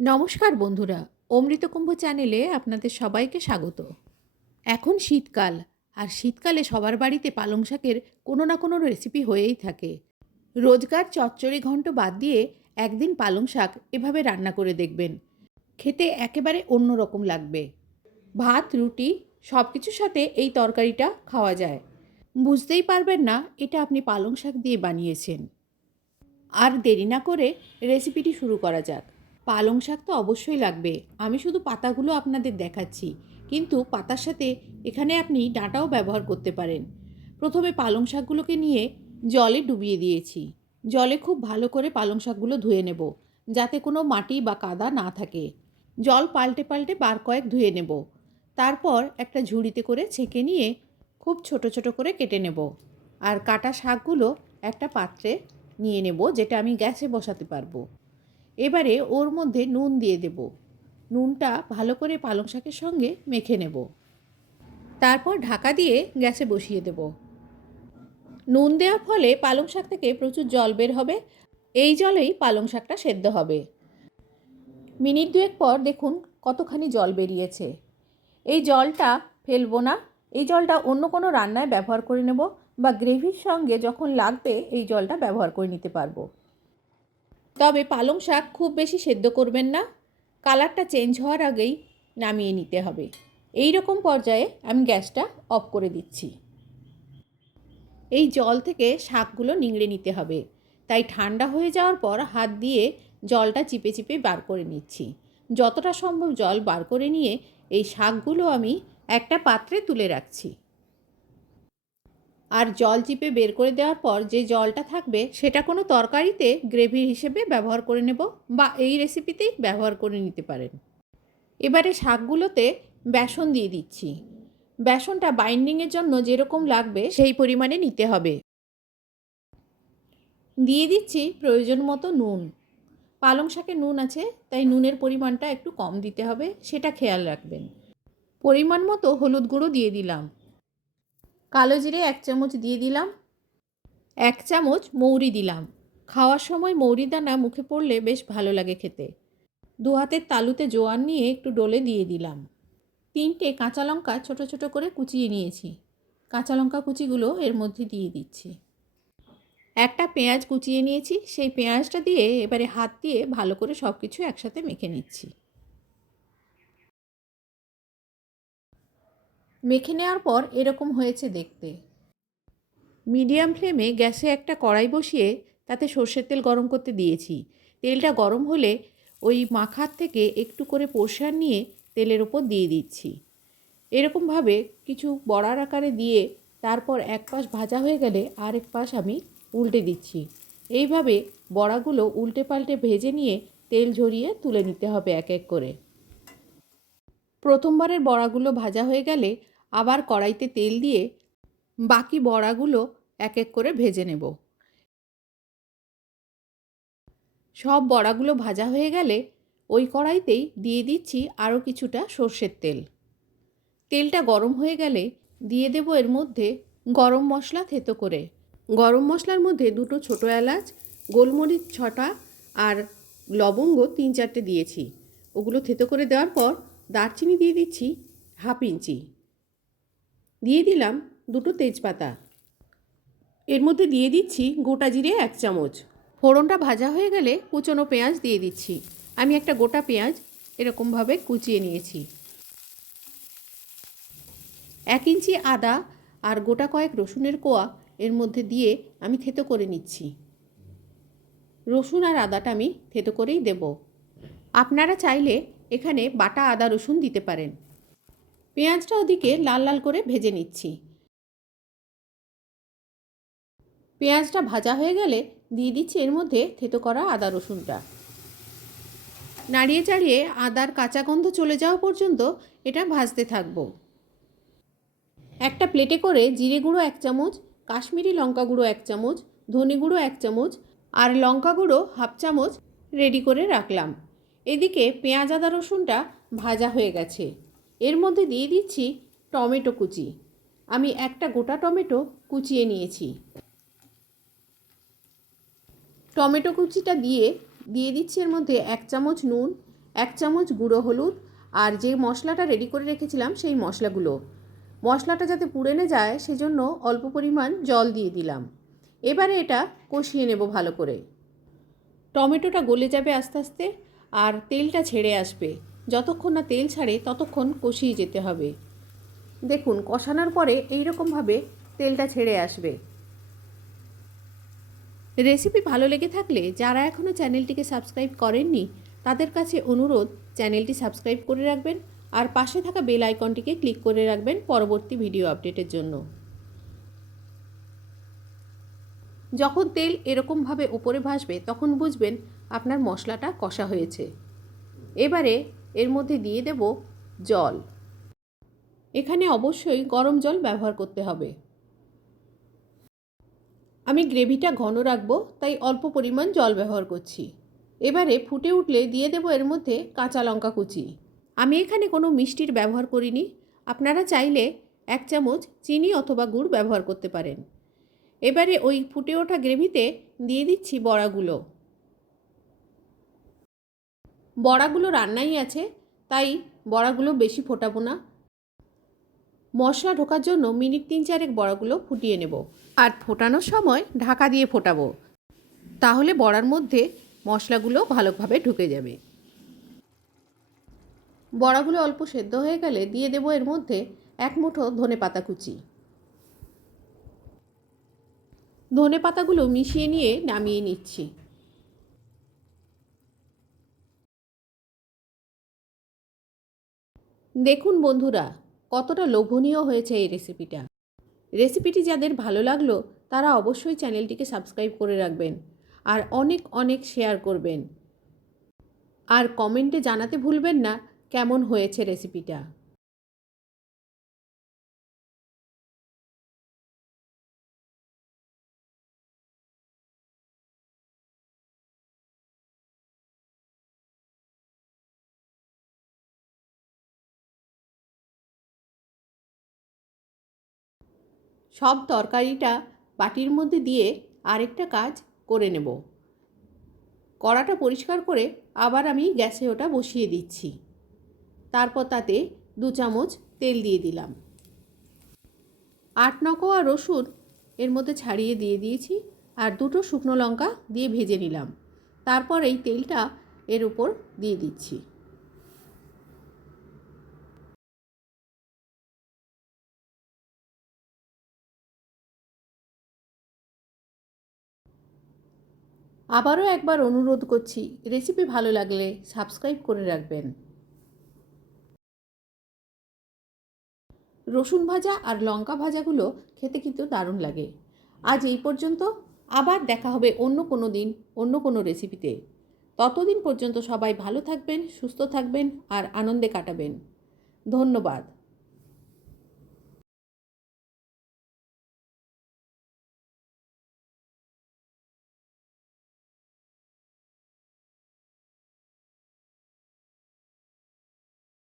নমস্কার বন্ধুরা, অমৃতকুম্ভ চ্যানেলে আপনাদের সবাইকে স্বাগত। এখন শীতকাল, আর শীতকালে সবার বাড়িতে পালং শাকের কোনো না কোনো রেসিপি হয়েই থাকে। রোজকার চচ্চড়ি ঘন্ট বাদ দিয়ে একদিন পালং শাক এভাবে রান্না করে দেখবেন। খেতে একেবারে অন্য রকম লাগবে। ভাত, রুটি সব কিছুর সাথে এই তরকারিটা খাওয়া যায়। বুঝতেই পারবেন না এটা আপনি পালং শাক দিয়ে বানিয়েছেন। আর দেরি না করে রেসিপিটি শুরু করা যাক। পালং শাক তো অবশ্যই লাগবে। আমি শুধু পাতাগুলো আপনাদের দেখাচ্ছি। কিন্তু পাতার সাথে এখানে আপনি ডাঁটাও ব্যবহার করতে পারেন। প্রথমে পালং শাকগুলোকে নিয়ে জলে ডুবিয়ে দিয়েছি। জলে খুব ভালো করে পালং শাকগুলো ধুয়ে নেব, যাতে কোনো মাটি বা কাদা না থাকে। জল পাল্টে পাল্টে বার কয়েক ধুয়ে নেব। তারপর একটা ঝুড়িতে করে ছেঁকে নিয়ে খুব ছোট ছোট করে কেটে নেব। আর কাটা শাকগুলো একটা পাত্রে নিয়ে নেব, যেটা আমি গ্যাসে বসাতে পারব। এবারে ওর মধ্যে নুন দিয়ে দেব। নুনটা ভালো করে পালং শাকের সঙ্গে মেখে নেব। তারপর ঢাকা দিয়ে গ্যাসে বসিয়ে দেব। নুন দেওয়ার ফলে পালং শাক থেকে প্রচুর জল বের হবে। এই জলেই পালং শাকটা সেদ্ধ হবে। মিনিট দুয়েক পর দেখুন কতখানি জল বেরিয়েছে। এই জলটা ফেলব না। এই জলটা অন্য কোনো রান্নায় ব্যবহার করে নেব বা গ্রেভির সঙ্গে যখন লাগবে এই জলটা ব্যবহার করে নিতে পারব। তবে পালং শাক খুব বেশি সেদ্ধ করবেন না। কালারটা চেঞ্জ হওয়ার আগেই নামিয়ে নিতে হবে। এই রকম পর্যায়ে আমি গ্যাসটা অফ করে দিচ্ছি। এই জল থেকে শাকগুলো নিংড়ে নিতে হবে। তাই ঠান্ডা হয়ে যাওয়ার পর হাত দিয়ে জলটা চিপে চিপে বার করে নিচ্ছি। যতটা সম্ভব জল বার করে নিয়ে এই শাকগুলো আমি একটা পাত্রে তুলে রাখছি। আর জল চিপে বের করে দেওয়ার পর যে জলটা থাকবে, সেটা কোনো তরকারিতে গ্রেভি হিসেবে ব্যবহার করে নেব বা এই রেসিপিতেই ব্যবহার করে নিতে পারেন। এবারে শাকগুলোতে বেসন দিয়ে দিচ্ছি। বেসনটা বাইন্ডিংয়ের জন্য যেরকম লাগবে, সেই পরিমাণে নিতে হবে। দিয়ে দিচ্ছি প্রয়োজন মতো নুন। পালং শাকে নুন আছে, তাই নুনের পরিমাণটা একটু কম দিতে হবে, সেটা খেয়াল রাখবেন। পরিমাণ মতো হলুদ গুঁড়ো দিয়ে দিলাম। কালো জিরে এক চামচ দিয়ে দিলাম। এক চামচ মৌরি দিলাম। খাওয়ার সময় মৌরি দানা মুখে পড়লে বেশ ভালো লাগে খেতে। দু হাতের তালুতে জোয়ান নিয়ে একটু ডলে দিয়ে দিলাম। তিনটে কাঁচা লঙ্কা ছোটো ছোটো করে কুচিয়ে নিয়েছি। কাঁচা লঙ্কা কুচিগুলো এর মধ্যে দিয়ে দিচ্ছি। একটা পেঁয়াজ কুচিয়ে নিয়েছি। সেই পেঁয়াজটা দিয়ে এবারে হাত দিয়ে ভালো করে সব কিছু একসাথে মেখে নিচ্ছি। মেখে নেওয়ার পর এরকম হয়েছে দেখতে। মিডিয়াম ফ্লেমে গ্যাসে একটা কড়াই বসিয়ে তাতে সর্ষের তেল গরম করতে দিয়েছি। তেলটা গরম হলে ওই মাখার থেকে একটু করে পোষার নিয়ে তেলের ওপর দিয়ে দিচ্ছি। এরকমভাবে কিছু বড়ার আকারে দিয়ে তারপর এক পাশ ভাজা হয়ে গেলে আরেক পাশ আমি উল্টে দিচ্ছি। এইভাবে বড়াগুলো উল্টে পাল্টে ভেজে নিয়ে তেল ঝরিয়ে তুলে নিতে হবে এক এক করে। প্রথমবারের বড়াগুলো ভাজা হয়ে গেলে আবার কড়াইতে তেল দিয়ে বাকি বড়াগুলো এক এক করে ভেজে নেব। সব বড়াগুলো ভাজা হয়ে গেলে ওই কড়াইতেই দিয়ে দিচ্ছি আরও কিছুটা সর্ষের তেল। তেলটা গরম হয়ে গেলে দিয়ে দেব এর মধ্যে গরম মশলা থেতো করে। গরম মশলার মধ্যে দুটো ছোটো এলাচ, গোলমরিচ ছটা আর লবঙ্গ তিন চারটে দিয়েছি। ওগুলো থেতো করে দেওয়ার পর দারচিনি দিয়ে দিচ্ছি হাফ ইঞ্চি। দিয়ে দিলাম দুটো তেজপাতা। এর মধ্যে দিয়ে দিচ্ছি গোটা জিরে এক চামচ। ফোড়নটা ভাজা হয়ে গেলে কুচনো পেঁয়াজ দিয়ে দিচ্ছি। আমি একটা গোটা পেঁয়াজ এরকমভাবে কুচিয়ে নিয়েছি। এক ইঞ্চি আদা আর গোটা কয়েক রসুনের কোয়া এর মধ্যে দিয়ে আমি থেতো করে নিচ্ছি। রসুন আর আদাটা আমি থেতো করেই দেব। আপনারা চাইলে এখানে বাটা আদা রসুন দিতে পারেন। পেঁয়াজটা ওদিকে লাল লাল করে ভেজে নিচ্ছি। পেঁয়াজটা ভাজা হয়ে গেলে দিয়ে দিচ্ছি এর মধ্যে থেতো করা আদা রসুনটা। নাড়িয়ে চাড়িয়ে আদার কাঁচা গন্ধ চলে যাওয়া পর্যন্ত এটা ভাজতে থাকব। একটা প্লেটে করে জিরে গুঁড়ো এক চামচ, কাশ্মীরি লঙ্কা গুঁড়ো এক চামচ, ধনে গুঁড়ো এক চামচ আর লঙ্কা গুঁড়ো হাফ চামচ রেডি করে রাখলাম। এদিকে পেঁয়াজ, আদা, রসুনটা ভাজা হয়ে গেছে। এর মধ্যে দিয়ে দিচ্ছি টমেটো কুচি। আমি একটা গোটা টমেটো কুচিয়ে নিয়েছি। টমেটো কুচিটা দিয়ে দিয়ে দিচ্ছি এর মধ্যে এক চামচ নুন, এক চামচ গুঁড়ো হলুদ আর যে মশলাটা রেডি করে রেখেছিলাম সেই মশলাগুলো। মশলাটা যাতে পুড়ে না যায় সেজন্য অল্প পরিমাণ জল দিয়ে দিলাম। এবারে এটা কষিয়ে নেব ভালো করে। টমেটোটা গলে যাবে আস্তে আস্তে আর তেলটা ছেড়ে আসবে। যতক্ষণ না তেল ছাড়ে ততক্ষণ কষিয়ে যেতে হবে। দেখুন, কষানোর পরে এই রকমভাবে তেলটা ছেড়ে আসবে। রেসিপি ভালো লেগে থাকলে যারা এখনও চ্যানেলটিকে সাবস্ক্রাইব করেননি, তাদের কাছে অনুরোধ, চ্যানেলটি সাবস্ক্রাইব করে রাখবেন আর পাশে থাকা বেল আইকনটিকে ক্লিক করে রাখবেন পরবর্তী ভিডিও আপডেটের জন্য। যখন তেল এরকমভাবে উপরে ভাসবে, তখন বুঝবেন আপনার মশলাটা কষা হয়েছে। এবারে এর মধ্যে দিয়ে দেব জল। এখানে অবশ্যই গরম জল ব্যবহার করতে হবে। আমি গ্রেভিটা ঘন রাখব, তাই অল্প পরিমাণ জল ব্যবহার করছি। এবারে ফুটে উঠলে দিয়ে দেবো এর মধ্যে কাঁচা লঙ্কা কুচি। আমি এখানে কোনো মিষ্টির ব্যবহার করিনি। আপনারা চাইলে এক চামচ চিনি অথবা গুড় ব্যবহার করতে পারেন। এবারে ওই ফুটে ওঠা গ্রেভিতে দিয়ে দিচ্ছি বড়াগুলো। বড়াগুলো রান্নাই আছে, তাই বড়াগুলো বেশি ফোটাবো না। মশলা ঢোকার জন্য মিনিট তিন চারেক বড়াগুলো ফুটিয়ে নেব আর ফোটানোর সময় ঢাকা দিয়ে ফোটাবো। তাহলে বড়ার মধ্যে মশলাগুলো ভালোভাবে ঢুকে যাবে। বড়াগুলো অল্প সেদ্ধ হয়ে গেলে দিয়ে দেবো এর মধ্যে এক মুঠো ধনে পাতা কুচি। ধনে পাতাগুলো মিশিয়ে নিয়ে নামিয়ে নিচ্ছি। দেখুন বন্ধুরা, কতটা লোভনীয় হয়েছে এই রেসিপিটা। রেসিপিটি যাদের ভালো লাগল, তারা অবশ্যই চ্যানেলটিকে সাবস্ক্রাইব করে রাখবেন আর অনেক অনেক শেয়ার করবেন। আর কমেন্টে জানাতে ভুলবেন না, কেমন হয়েছে রেসিপিটা। সব তরকারিটা বাটির মধ্যে দিয়ে আরেকটা কাজ করে নেব। কড়াটা পরিষ্কার করে আবার আমি গ্যাসে ওটা বসিয়ে দিচ্ছি। তারপর তাতে দু চামচ তেল দিয়ে দিলাম। আট নকোয়া রসুন এর মধ্যে ছাড়িয়ে দিয়ে দিয়েছি আর দুটো শুকনো লঙ্কা দিয়ে ভেজে নিলাম। তারপর এই তেলটা এর উপর দিয়ে দিচ্ছি। আবারও একবার অনুরোধ করছি রেসিপি ভালো লাগলে সাবস্ক্রাইব করে রাখবেন। রসুন ভাজা আর লঙ্কা ভাজাগুলো খেতে কিন্তু দারুণ লাগে। আজ এই পর্যন্ত, আবার দেখা হবে অন্য কোনো দিন, অন্য কোনো রেসিপিতে ততদিন পর্যন্ত সবাই ভালো থাকবেন, সুস্থ থাকবেন আর আনন্দে কাটাবেন। ধন্যবাদ।